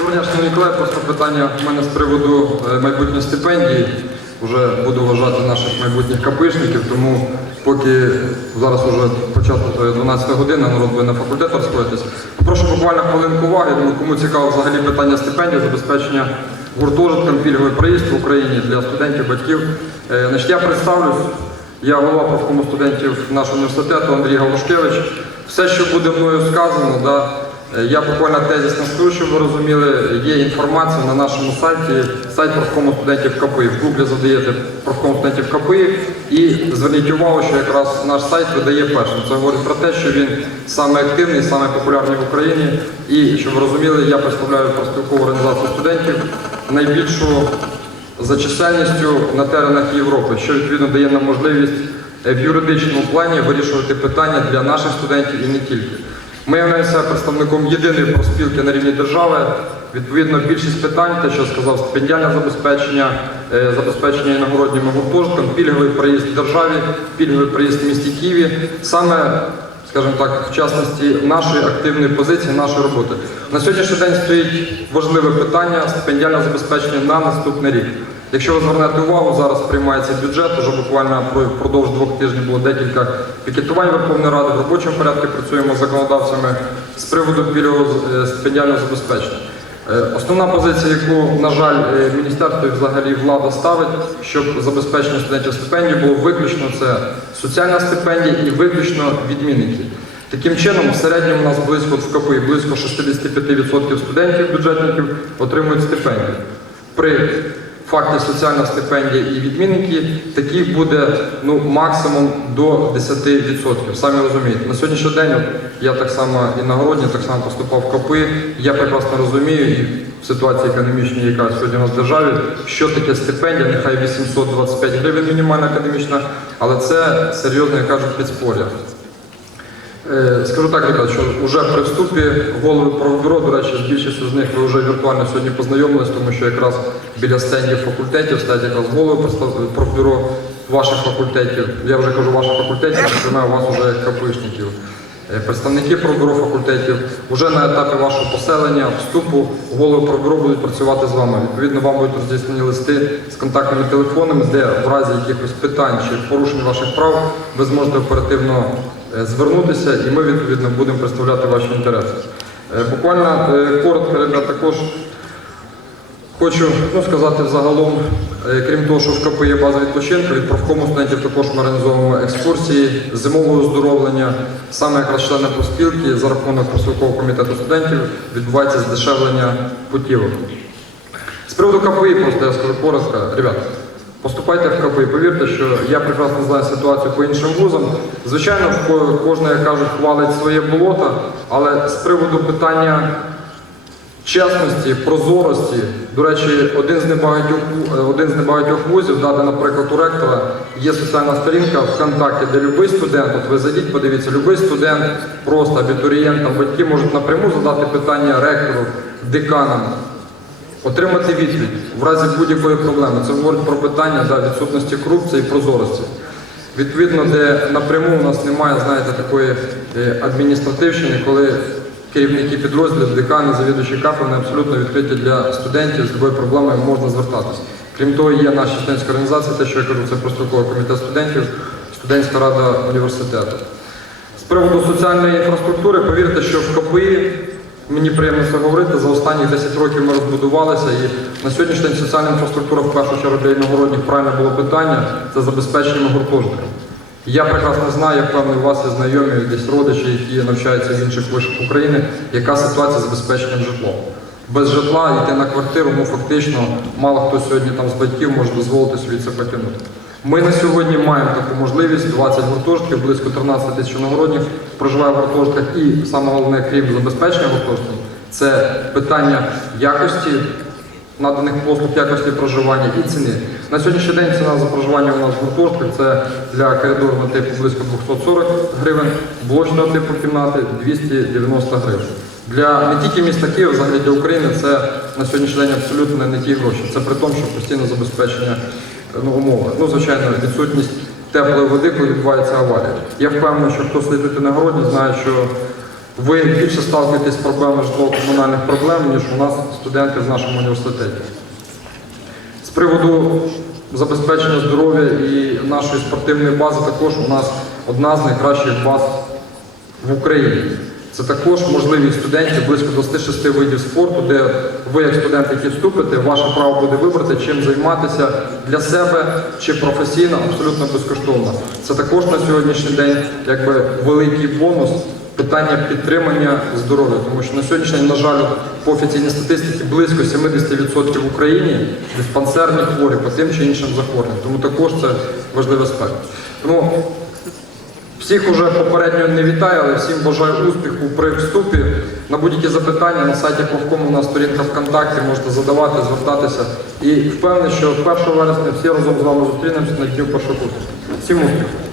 Доброго дня, шановні просто питання в мене з приводу е, майбутньої стипендії. Вже буду вважати наших майбутніх капишників, тому поки зараз вже початку 12 година, народ ви на факультет розходитесь. Прошу буквально хвилинку уваги, думаю, кому цікаво взагалі питання стипендії, забезпечення гуртожитком, пільговий проїзд в Україні для студентів, батьків. Е, Значить, я представлюсь, я голова профкому студентів нашого університету Андрій Галушкевич. Все, що буде мною сказано, да, е, я буквально тезісно скажу, щоб ви розуміли, є інформація на нашому сайті, сайт профкому студентів КПІ. В Гуглі задаєте профком студентів КПІ і зверніть увагу, що якраз наш сайт видає першим. Це говорить про те, що він саме активний, саме популярний в Україні. І щоб ви розуміли, я представляю профспілкову організацію студентів найбільшу за чисельністю на теренах Європи, що відповідно дає нам можливість е, в юридичному плані вирішувати питання для наших студентів і не тільки. Ми являємося представником єдиної профспілки на рівні держави. Відповідно, більшість питань, те, що сказав, стипендіальне забезпечення, е, забезпечення іногородніми гуртожитком, пільговий проїзд в державі, пільговий проїзд в місті Києві, саме скажімо так, в частності нашої активної позиції, нашої роботи. На сьогоднішній день стоїть важливе питання стипендіального забезпечення на наступний рік. Якщо ви звернете увагу, зараз приймається бюджет, уже буквально впродовж двох тижнів було декілька пікетувань Верховної Ради, в робочому порядку працюємо з законодавцями з приводу пільгового е, стипендіального забезпечення. Е, Основна позиція, яку, на жаль, е, міністерство і взагалі влада ставить, щоб забезпечення студентів стипендій було виключно це соціальна стипендія і виключно відмінники. Таким чином, в середньому у нас близько в КПІ близько 65% студентів бюджетників отримують стипендію. При факті соціальна стипендія і відмінники таких буде ну, максимум до 10%. Самі розумієте. На сьогоднішній день я так само і нагородній, так само поступав в КПИ. Я прекрасно розумію і в ситуації економічній, яка сьогодні у нас в державі, що таке стипендія, нехай 825 гривень мінімальна академічна, але це серйозно, як кажуть, підспоря. Е, Скажу так, що вже при вступі голови правобюро, до речі, з більшістю з них ви вже віртуально сьогодні познайомились, тому що якраз біля стендів факультетів якраз голови представ- правобюро ваших факультетів. Я вже кажу ваших факультетів, наприклад, у вас вже як капишників. Е, Представники правобюро факультетів вже на етапі вашого поселення, вступу, голови правобюро будуть працювати з вами. Відповідно, вам будуть розіслані листи з контактними телефонами, де в разі якихось питань чи порушень ваших прав ви зможете оперативно е, звернутися, і ми відповідно будемо представляти ваші інтереси. Е, Буквально коротко, ребят, також хочу ну, сказати загалом, е, крім того, що в КП є база відпочинку, від профкому студентів також ми організовуємо екскурсії, зимове оздоровлення. Саме якраз члени профспілки за рахунок профспілкового комітету студентів відбувається здешевлення путівок. З приводу КПІ, просто я скажу коротко, ребят, поступайте в КПІ. Повірте, що я прекрасно знаю ситуацію по іншим вузам. Звичайно, в ко- кожен, як кажуть, хвалить своє болото, але з приводу питання чесності, прозорості, до речі, один з небагатьох, е, один з небагатьох вузів, да, де, наприклад, у ректора є соціальна сторінка ВКонтакті, де будь-який студент, от ви зайдіть, подивіться, будь-який студент, просто абітурієнт, батьки можуть напряму задати питання ректору, деканам, отримати відповідь в разі будь-якої проблеми. Це говорить про питання да, відсутності корупції і прозорості. Відповідно, де напряму у нас немає, знаєте, такої е, адміністративщини, коли керівники підрозділів, декани, завідувачі кафедри абсолютно відкриті для студентів з любою проблемою можна звертатися. Крім того, є наша студентська організація, те, що я кажу, це профспілковий комітет студентів, студентська рада університету. З приводу соціальної інфраструктури, повірте, що в КПІ, мені приємно це говорити, за останні 10 років ми розбудувалися і на сьогоднішній день соціальна інфраструктура, в першу чергу для іногородніх, правильно було питання, це забезпечення гуртожитками. Я прекрасно знаю, я впевнений, у вас є знайомі, десь родичі, які навчаються в інших вишах України, яка ситуація з забезпеченням житлом. Без житла йти на квартиру, ну фактично, мало хто сьогодні там з батьків може дозволити собі це потягнути. Ми на сьогодні маємо таку можливість 20 гуртожитків, близько 13 тисяч іногородніх проживає в гуртожитках. І саме головне, крім забезпечення гуртожитків, це питання якості наданих послуг, якості проживання і ціни. На сьогоднішній день ціна за проживання у нас в гуртожитках це для коридорного типу близько 240 гривень, блочного типу кімнати 290 гривень. Для не тільки міста Києва, взагалі для України це на сьогоднішній день абсолютно не ті гроші. Це при тому, що постійне забезпечення ну, умови. Ну, звичайно, відсутність теплої води, коли відбувається аварія. Я впевнений, що хто слідить на городі, знає, що ви більше сталкуєтесь з проблемами житлово-комунальних проблем, ніж у нас студенти в нашому університеті. З приводу забезпечення здоров'я і нашої спортивної бази також у нас одна з найкращих баз в Україні. Це також можливість студентів близько 26 видів спорту, де ви, як студент, які вступите, ваше право буде вибрати, чим займатися для себе чи професійно, абсолютно безкоштовно. Це також на сьогоднішній день якби великий бонус питання підтримання здоров'я, тому що на сьогоднішній день, на жаль, по офіційній статистиці близько 70% в Україні диспансерні хворі по тим чи іншим захворюванням. Тому також це важливий аспект. Тому Всіх уже попередньо не вітаю, але всім бажаю успіху при вступі. На будь-які запитання на сайті Профкому у нас сторінка ВКонтакті, можете задавати, звертатися. І впевнений, що 1 вересня всі разом з вами зустрінемося на дню першого курсу. Всім успіху!